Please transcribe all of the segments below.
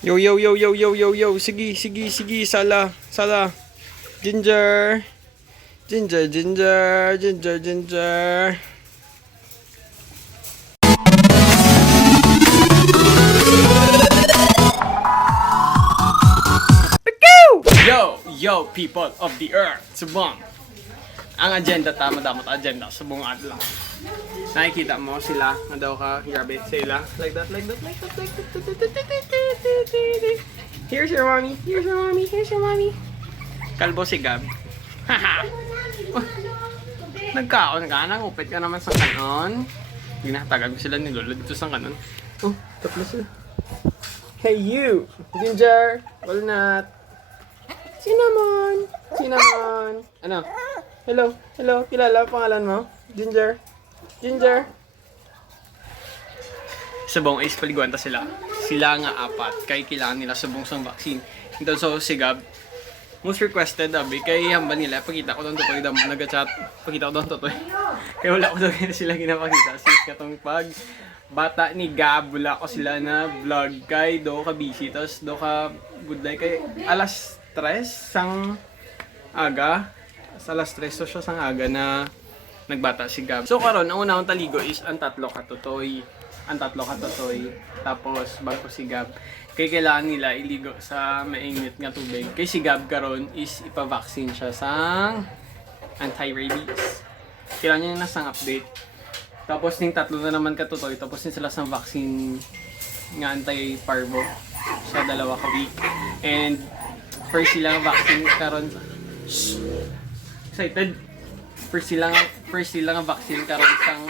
Yo, yo, yo, yo, yo, yo, yo. Sige, sige, sige. Sala, sala. Ginger. Ginger, ginger, ginger, ginger. Yo, yo, people of the earth. Subong. Ang agenda, tama-damat agenda sa buong adlaw. Nakikita mo sila, na daw ka, grabe, sila. Like that, like that, like that, like that. Here's your mommy, here's your mommy, here's your mommy. Kalbo si Gab. Haha. Nagkaon ka, nangupit ka naman sa kanon. Ginatagan ko sila ni Lolo dito sa kanon. Oh, tapos sila. Hey you, Ginger, Walnut, Cinnamon, Cinnamon. Ano? Hello, hello, kilala ang pangalan mo? Ginger, Ginger. Subong is paliguan ta sila. Sila nga apat, kay kailangan nila subong sang vaccine. Ito so si Gab. Most requested abi kay hamba nila pagkita ko doon totoy damo nag-chat. Pagkita ko doon totoy. Kay wala ko daw sila ginapakita sis katong pag bata ni Gab wala ko sila na vlog kay do ka busy tas do ka good day kay alas 3 sang aga. Sa alas 3 so siya sang aga na nagbata si Gab. So karon ang unang taligo is ang tatlo ka totoy. Ang tatlo ka totoy. Tapos bago si Gab. Kaya kailangan nila iligo sa mainit nga tubig. Kaya si Gab karon is ipa-vaccine siya sang anti-rabies. Kailangan niya na sang update. Tapos yung tatlo na naman katutoy. Tapos din sila sang vaccine nga anti-parvo sa 2 ka week. And first silang vaccine karon. Excited. First silang vaccine karon sang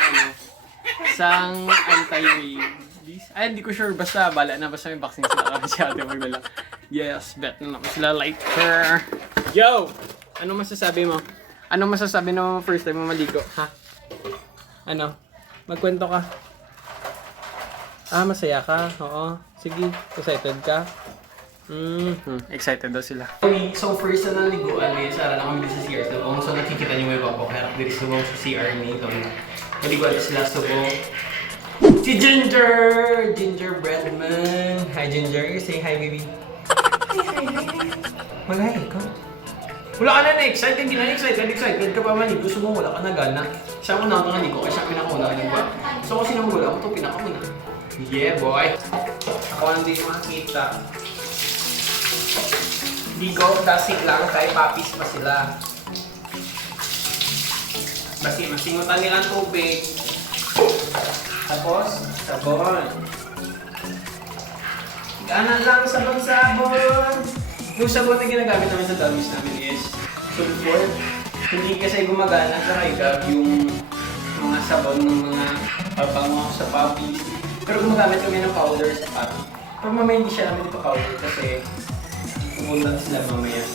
sang anti-rabies. Ay, hindi ko sure. Basta, bala na. Basta may vaccine sila. Kasi ate magdala. Yes, bet na naman sila. Like her. Yo! Ano masasabi mo? Ano masasabi mo first time mo maligo? Ha? Ano? Magkwento ka. Ah, masaya ka? Oo. Sige. Excited ka? Excited daw sila. So first na naliguan ngayon, Sara na kami sa CR. So nakikita niyo may babok. Harap dito sa CR nito. Naliguan na sila sa si Ginger! Gingerbread man. Hi Ginger, you say hi baby. Hi. Mag-hi ka? Wala ka na excited, hindi na excited ka pa maligo. Gusto mo wala ka na gana. Siya mo na ang naligo, kaya siya pinakauna ka nagwa. So kasi nang wala ako ito, pinakamuna. Yeah boy! Ako hindi makakita. Ligo, dasig lang kay puppies pa sila. Basi masingutan nila ang tubig. Tapos, sabon. Gana lang sabon-sabon. Yung sabon na ginagamit namin sa dummies namin is sulfur. Hindi kasi gumagana sa Gab yung mga sabon ng mga pabango sa puppies. Pero gumagamit kami ng powder sa puppy. Pero mamaya hindi siya namin ipa-powder kasi pupunta sila mamaya.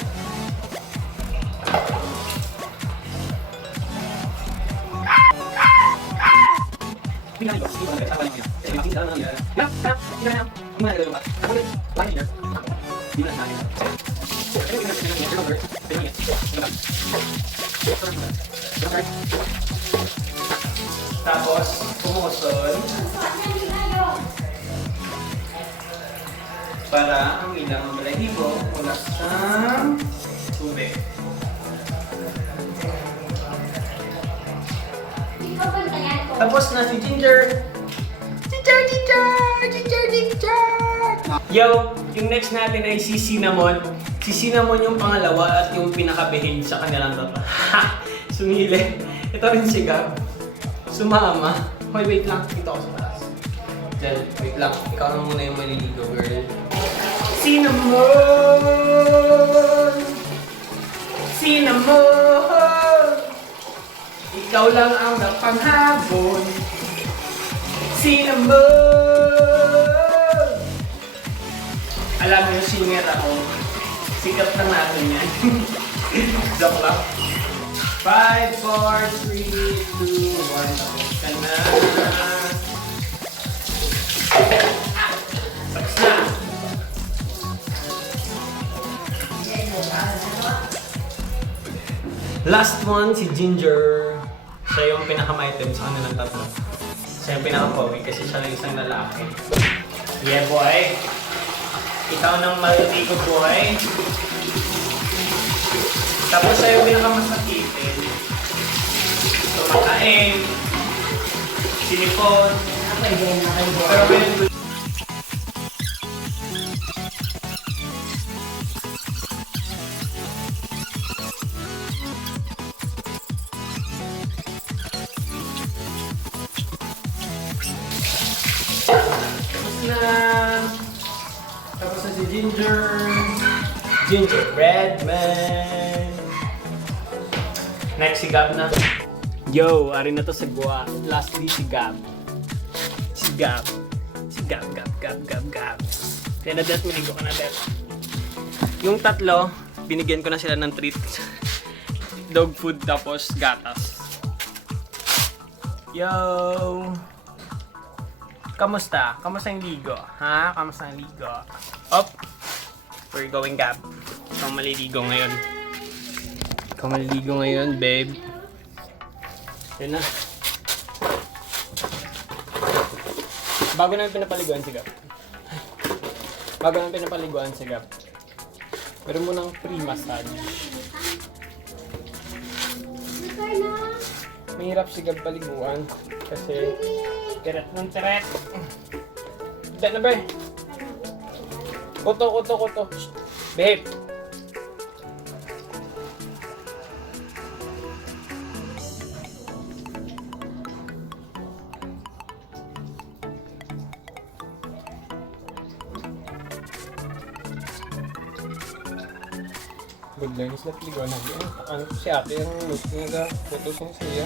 Tapos, pumusol para ang ilang balahibo mula sa tubig. Tapos na si Ginger. Yo, yung next natin ay si Cinnamon. Si Cinnamon yung pangalawa at yung pinaka-behave sa kanilang tatlo. Ha! Sumili. Ito rin si Gab. Sumama. Hoy, wait lang. Dito ako sa taas. Diyan, wait lang. Ikaw na muna yung maliligo, girl. Cinnamon! Cinnamon! Ikaw lang ang napanghabon. Cinnamon! Alam mo yung singer ako. Sikat lang natin yan. Joke lang. 5, 4, 3, 2, 1. Tapos ka na. Tapos na. Last one, si Ginger. Siya yung pinaka-item sa kanilang tatlo. Siya yung pinaka-pogi kasi siya lang isang lalaki. Yeah boy! Ikaw ng maliligo boy. Tapos sa'yo pinakamasakitin. Tumakain. Sinipon. Pero pinag- Tapos na si Gingerbread man. Next si Gab na. Yo, ari na to sa Gua. Lastly si Gab. Gab. Kaya na det, minigo ka na det. Yung tatlo, binigyan ko na sila ng treat. Dog food tapos gatas. Yo! Kamusta? Kamusta yung ligo? Ha? Kamusta yung ligo? Up! We're going, Gab. Ikaw maliligo ngayon. Ikaw maliligo ngayon, babe. Yan na. Bago namin pinapaliguan si Gab. Meron mo ng pre-massage. Mahirap si Gab paliguan. Kasi teret ng teret. Diyan na ba eh? Kuto. Babe! Bigla niya sila paliguan namin. Ano si ate yung nag-photos niya siya.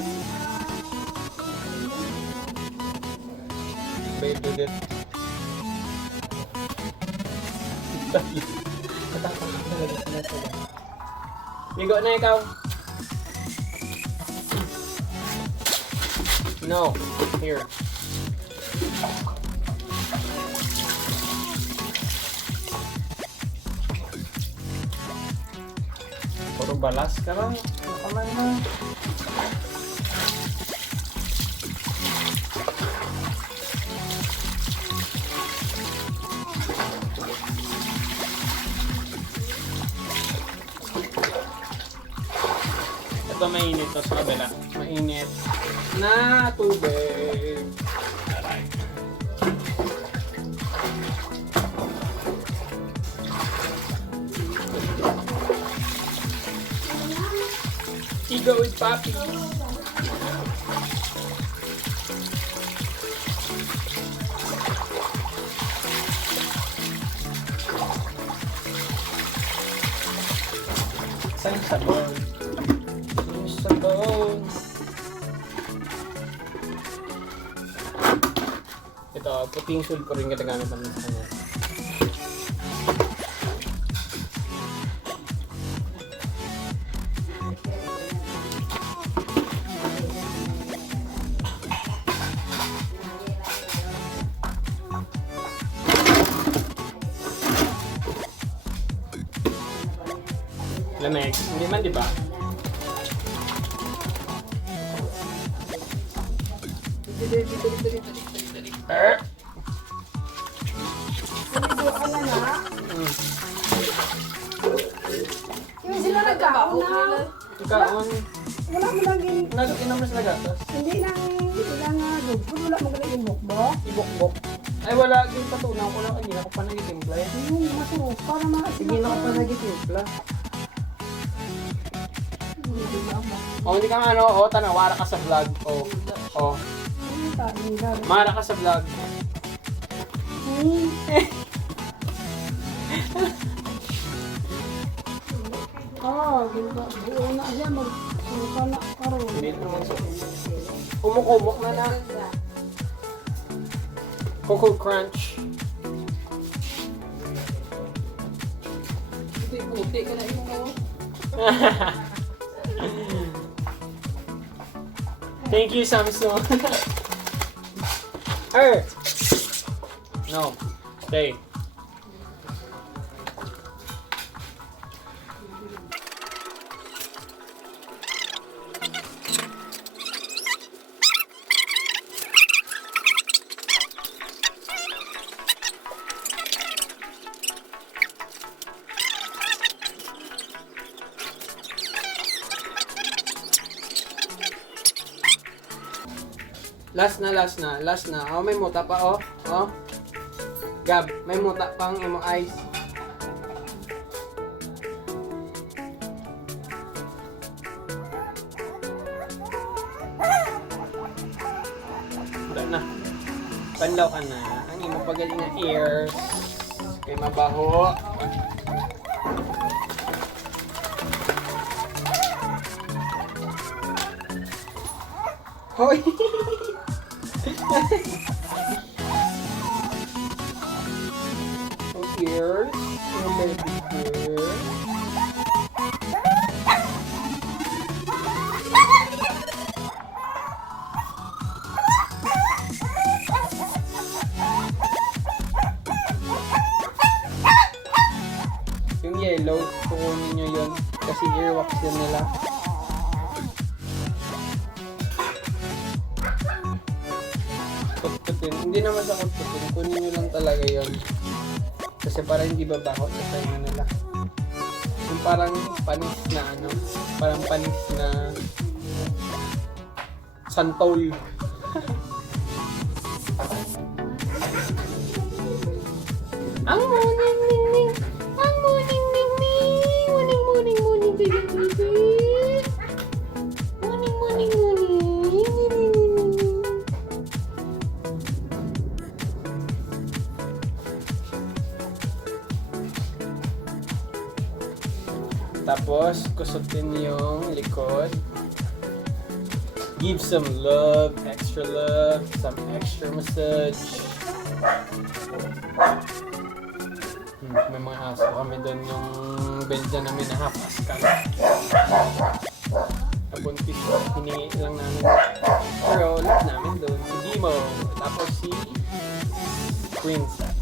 Babe, did it. Ligo na ikaw. No. Here. Puro balas ka lang. Ano ka man na? Ito mainit to sa kabila. Mainit na tubig. Ego with puppies. Saan sabon? Ito, puting sulfur rin ginagamit namin sa kanya. Lamig. Hindi man, di ba? Yung sila nagkaon na. Kaon. Wala mo lang Nag-inom na sila gatas. Hindi lang dugtong. Wala mo galing yung bukbok. Ibok-bok. Ay wala, yung patunaw ko lang. Hindi na ko pa nagitimpla eh. Yung maturok para Sige na ko pa nagitimpla. Oh, hindi ka nga ano, oh, tanaw, wara ka sa vlog. Oh. Mara ka sa vlog. Buo na siya magsuka na karon. Hindi naman sa umuk-umuk na na. Coco Crunch. Puti ka na imo. Thank you, Samsung. No. Stay. Last na. Oh, may muta pa, oh. Oh. Gab, may muta pang imong eyes. Wala na. Panlaw ka na. Ang imong pagaling na ears. Kay mabaho. Hoy! Ears. Yung baby ear. Yung yellow, kukunin nyo yun. Kasi earwax yun nila. Kutkutin. Hindi naman sa kutkutin. Kunin nyo lang talaga yun. Kasi para hindi babaho sa tayo nila. Yung parang panis na ano. Parang panis na santol. Ang morning ning ning. Ang morning ning ning. Morning baby. Morning. Tapos, kusutin yung likod. Give some love, some extra massage. May mga aso kami doon yung Belgian namin na half Pascal. Nabuntis, hiningi lang namin. Pero lahat namin doon. Si Dimo, tapos si Princess.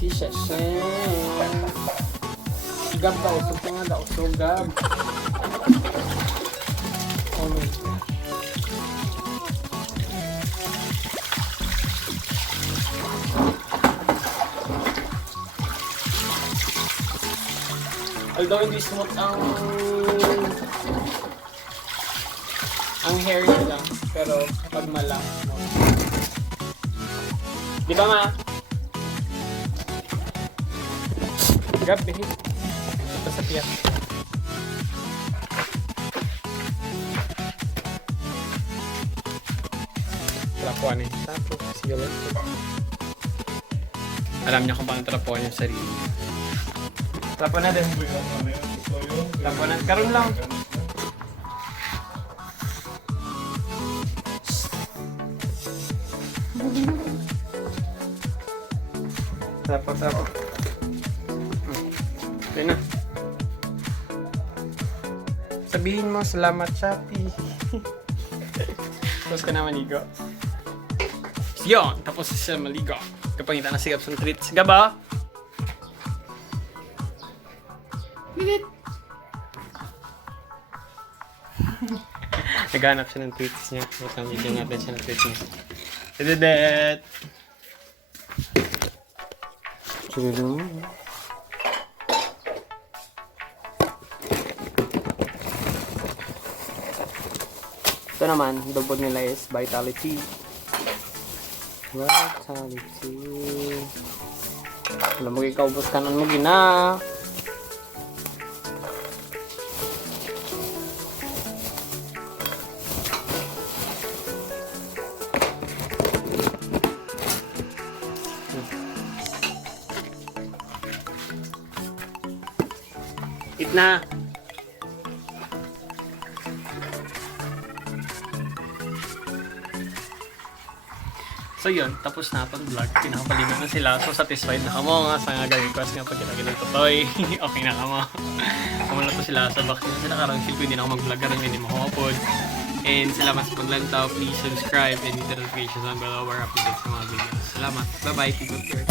Si Shashen. Gab ka, usog ka nga, usog Gab. Oh my God. Although hindi smooth ang hair niya lang, pero kapag malang smooth. Di ba ma? Gab, behave. Ito sa piyak. Trapuan eh. Tapos, sige lang. Alam niya kung paano trapuan yung sarili. Trapuan na din. Trapuan na. Karoon lang. Trapo. Okay na. Sabihin mo, salamat, Shopee. Tapos ka na maligo. Yun! Tapos siya maligo. Kapangita na sigap sa treats. Gaba! Bigit! Naghanap siya ng treats niya. Wait lang, bigyan natin siya ng treats niya. Dedet! Chururu. Ito naman, dubod nila is Vitality. Alam mo, ikaw ubos kanan mo gina. Eat na. So yun, tapos na itong vlog. Pinakapaligan na sila. So satisfied na kamo nga. Sa nga request nga pag kita ginagtotoy. Okay na kamo. Kumula to sila sa vaccine. Sila karang feel ko hindi na ako mag-vlog. Karang hindi mo ako And salamat sa paglantaw. Please subscribe and hit the notifications on below for updates sa mga videos. Salamat. Bye-bye. Keep up here.